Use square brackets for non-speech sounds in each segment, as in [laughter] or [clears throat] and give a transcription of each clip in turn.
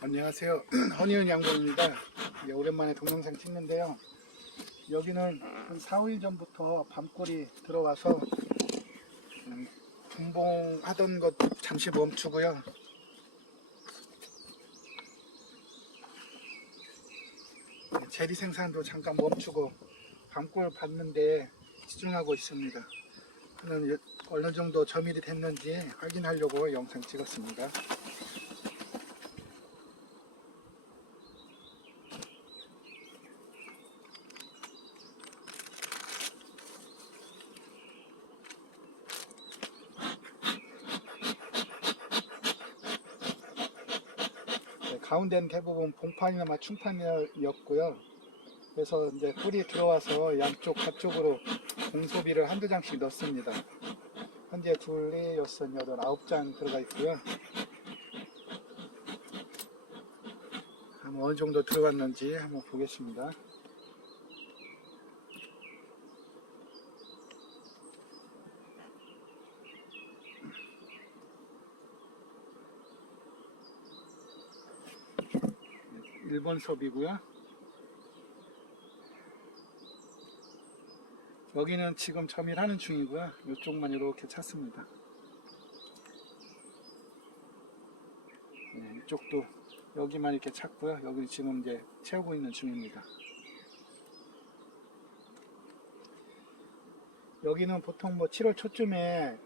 안녕하세요. 허니은 양봉입니다. 예, 오랜만에 동영상 찍는데요. 여기는 한 4, 5일 전부터 밤골이 들어와서 음, 분봉하던 것 잠시 멈추고요. 예, 재리 생산도 잠깐 멈추고 밤골 받는데 집중하고 있습니다. 저는 예, 어느 정도 점일이 됐는지 확인하려고 영상 찍었습니다. 가운데는 대부분 봉판이나 충판이었고요. 그래서 이제 꿀이 들어와서 양쪽 가쪽으로 공소비를 한두 장씩 넣습니다. 현재 둘, 넷, 여섯, 여덟, 아홉 장 들어가 있고요. 한번 어느 정도 들어갔는지 한번 보겠습니다. 일번 섭이고요. 여기는 지금 점일하는 중이고요. 이쪽만 이렇게 찼습니다. 네, 이쪽도 여기만 이렇게 찼고요. 여기 지금 이제 채우고 있는 중입니다. 여기는 보통 뭐 7월 초쯤에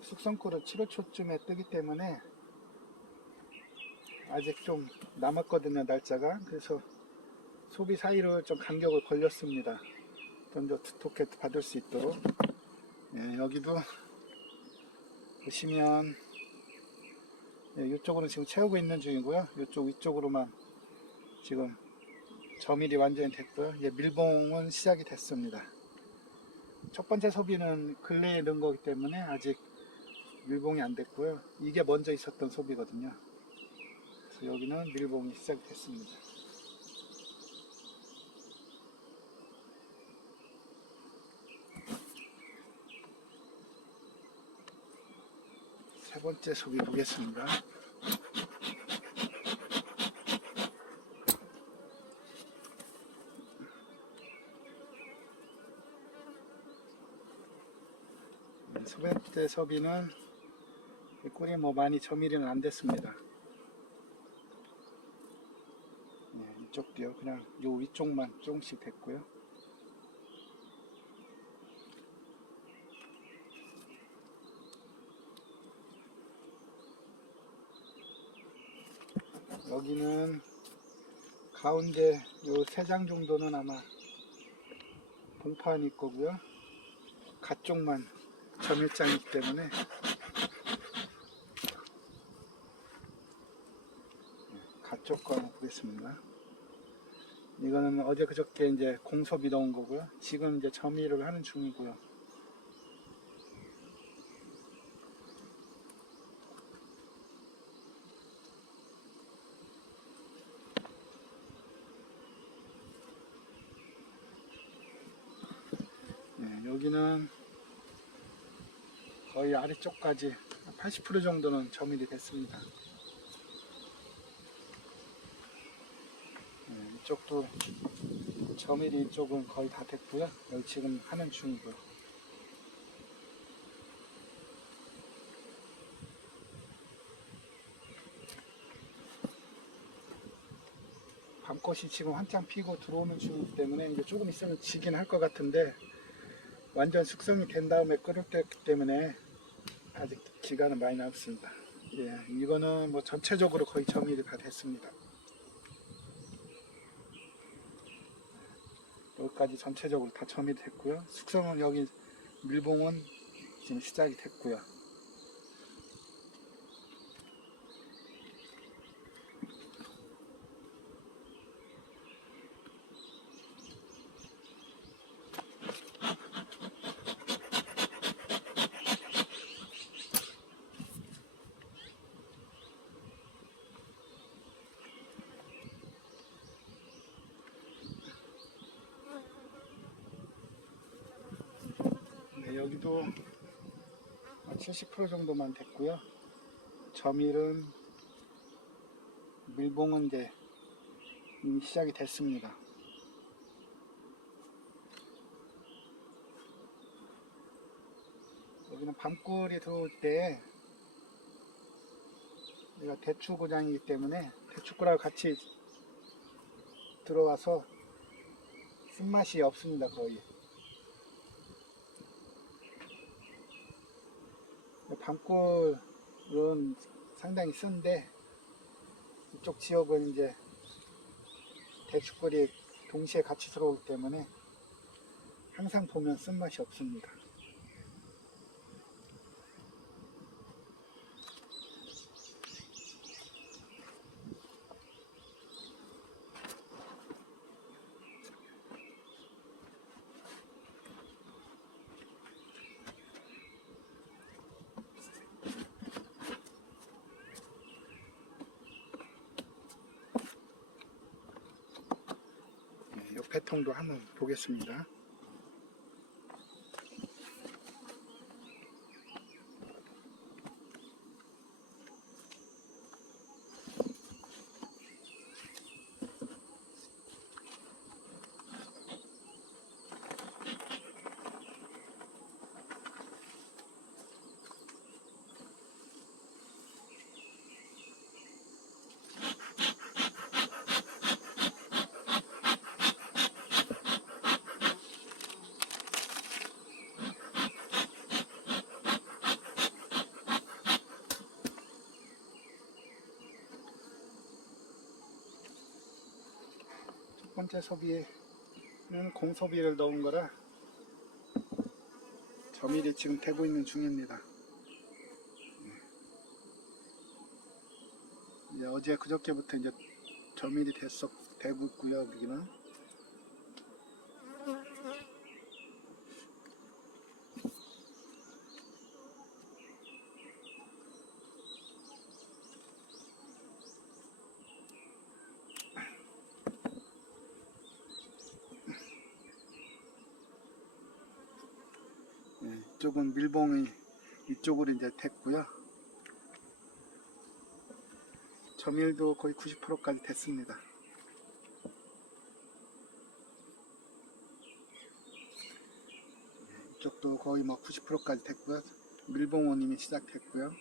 숙성꿀은 7월 초쯤에 뜨기 때문에 아직 좀 남았거든요 날짜가. 그래서 소비 사이를 좀 간격을 걸렸습니다. 좀 더 두텁게 받을 수 있도록. 예, 여기도 보시면 예, 이쪽으로 지금 채우고 있는 중이고요. 이쪽 위쪽으로만 지금 점일이 완전히 됐고요. 이제 밀봉은 시작이 됐습니다. 첫 번째 소비는 근래에 넣은 거기 때문에 아직 밀봉이 안 됐고요. 이게 먼저 있었던 소비거든요 여기는 밀봉이 시작됐습니다. 세 번째 소비 보겠습니다. 소비는 이 꿀이 뭐 많이 점일은 안 됐습니다. 네, 이쪽도요. 그냥 요 위쪽만 조금씩 됐고요. 여기는 가운데 요 세 장 정도는 아마 봉판일 거고요. 가쪽만 점일장이기 때문에 가쪽 거 한번 보겠습니다. 이거는 어제 그저께 이제 공섭이 넣은 거고요. 지금 이제 점일을 하는 중이고요. 네, 여기는 거의 아래쪽까지 80% 정도는 점일이 됐습니다. 네, 이쪽도 점일이 이쪽은 거의 다 됐고요. 여기 지금 하는 중이고요. 밤꽃이 지금 한창 피고 들어오는 중이기 때문에 이제 조금 있으면 지긴 할 것 같은데 완전 숙성이 된 다음에 끓을 때기 때문에 아직 기간은 많이 남습니다. 예, 이거는 뭐 전체적으로 거의 점일이 다 됐습니다. 여기까지 전체적으로 다 점이 됐고요. 숙성은 여기 밀봉은 지금 시작이 됐고요. 여기도 70% 정도만 됐고요. 점일은 밀봉은 이제 시작이 됐습니다. 여기는 밤꿀이 들어올 때 내가 대추 고장이기 때문에 대추꿀하고 같이 들어와서 쓴맛이 없습니다 거의 밤꿀은 상당히 쓴데 이쪽 지역은 이제 대추꿀이 동시에 같이 들어오기 때문에 항상 보면 쓴맛이 없습니다 배통도 한번 보겠습니다. 번째 소비는 공소비를 넣은 거라 점일이 지금 되고 있는 중입니다. 이제 어제 그저께부터 이제 점일이 됐어 되고 있고요. 여기는 네, 이쪽은 밀봉이 이쪽으로 이제 됐고요. 점일도 거의 90%까지 됐습니다. 네, 이쪽도 거의 뭐 90%까지 됐고요. 밀봉은 이미 시작됐고요.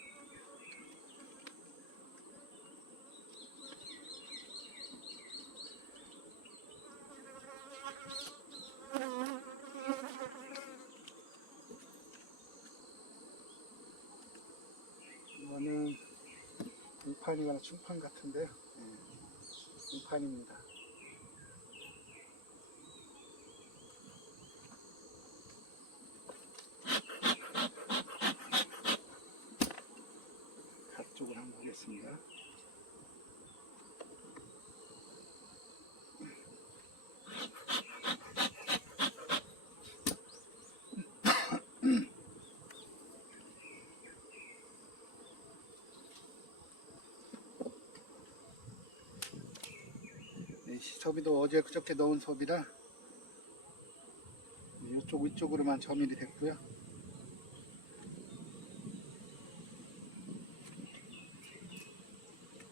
이거는 우판이거나 중판 같은데요. 네, 우판입니다. 앞쪽을 한번 보겠습니다. 네, 소비도 어제 그저께 넣은 소비라 이쪽 위쪽으로만 점일이 됐고요.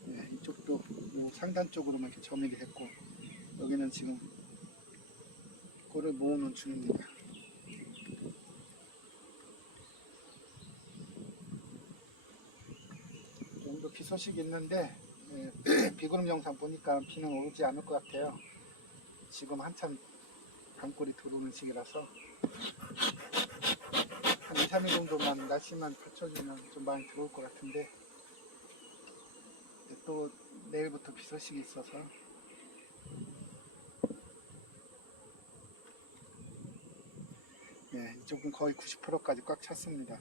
네, 이쪽도 요 상단 쪽으로만 이렇게 점일이 됐고 여기는 지금 꼴을 모으는 중입니다. 좀더 비 소식이 있는데 예, [clears throat] 비구름 영상 보니까 비는 오지 않을 것 같아요. 지금 한참 밤골이 들어오는 시기라서 한 2, 3일 정도만 날씨만 받쳐주면 좀 많이 들어올 것 같은데 또 내일부터 비 소식이 있어서 예, 이쪽은 거의 90%까지 꽉 찼습니다.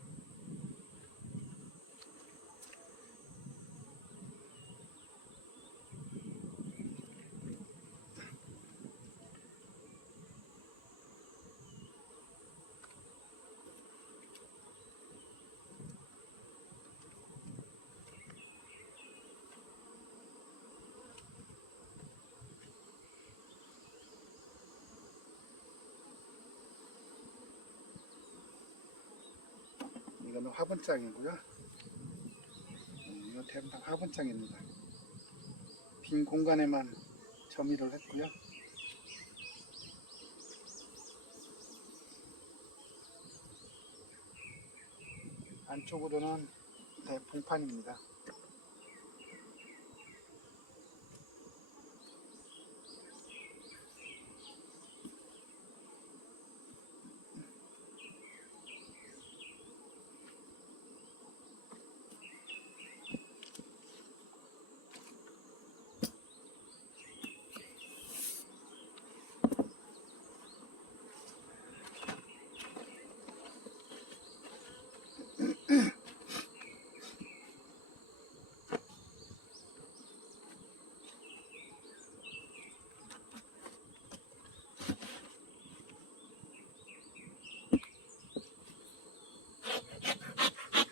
화분장이고요. 음, 이거 대부분 화분장입니다. 빈 공간에만 점유를 했고요. 안쪽으로는 네, 봉판입니다.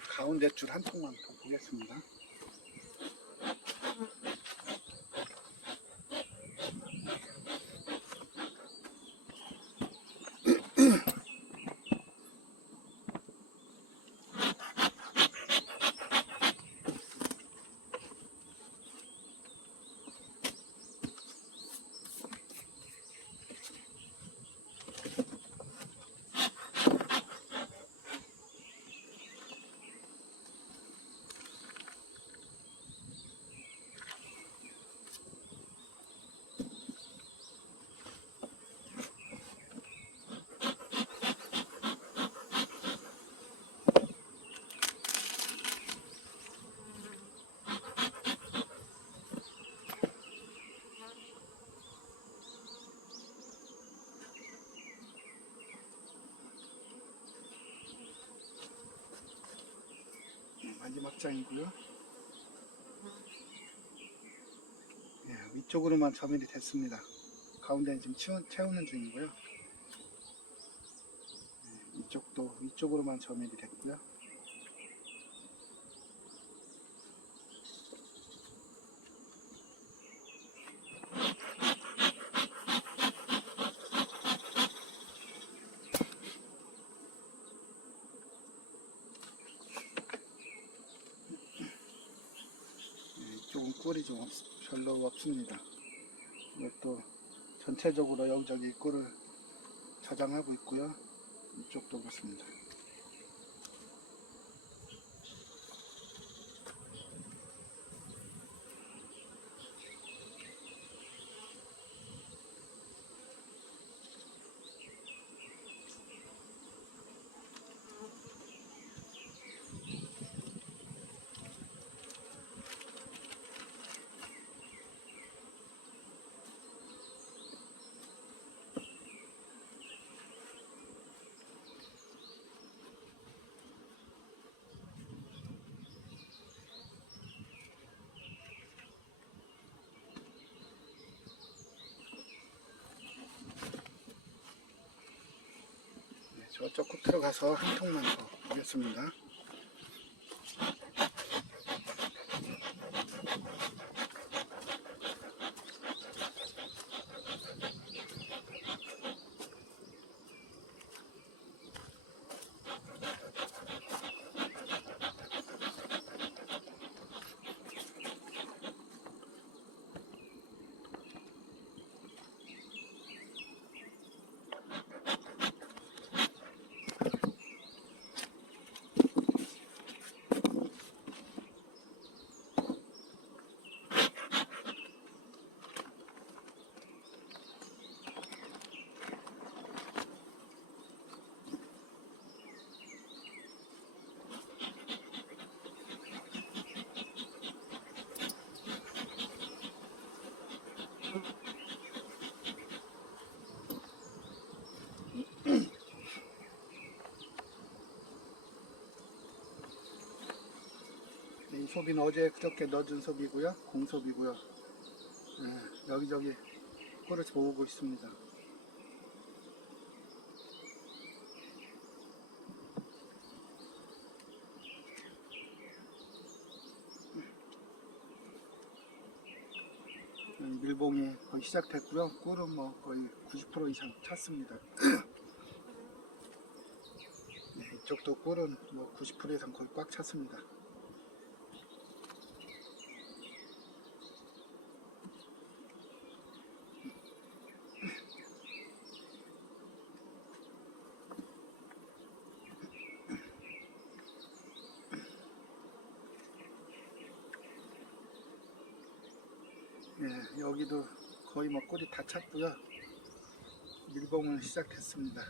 가운데 줄 한 통만 더 보겠습니다. 네, 마지막 장이고요. 예, 위쪽으로만 점일이 됐습니다. 가운데는 지금 채우, 채우는 중이고요. 예, 이쪽도 위쪽으로만 점일이 됐고요. 꿀이 좀 없, 별로 없습니다. 이것도 전체적으로 여기저기 꿀을 저장하고 있고요. 이쪽도 그렇습니다. 저쪽 끝으로 가서 한 통만 더 보겠습니다. 소비는 어제 그저께 넣어준 소비고요. 공소비고요. 네, 여기저기 꿀을 모으고 있습니다. 음, 밀봉이 거의 시작됐고요. 꿀은 뭐 거의 90% 이상 찼습니다. [clears throat] 네, 이쪽도 꿀은 뭐 90% 이상 거의 꽉 찼습니다. 예, 여기도 거의 뭐 꿀이 다 찼고요. 밀봉을 시작했습니다.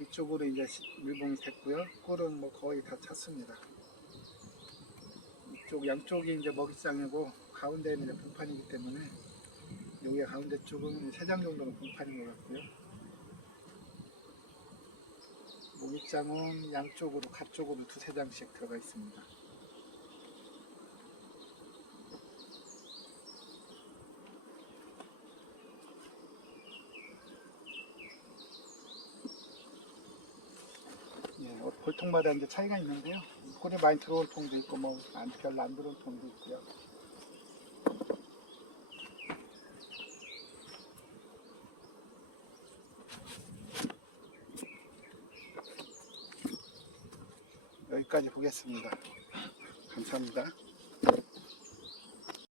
이쪽으로 이제 시- 밀봉이 됐고요. 꿀은 뭐 거의 다 찼습니다. 이쪽 양쪽이 이제 먹이장이고 가운데는 이제 분판이기 때문에 여기 가운데 쪽은 세 장 정도는 분판인 것 같고요. 모기장은 양쪽으로 가쪽으로 두세 장씩 들어가 있습니다. 통마다 이제 차이가 있는데요. 꿀이 많이 들어올 통도 있고 뭐 안, 별로 안 들어올 통도 있고요.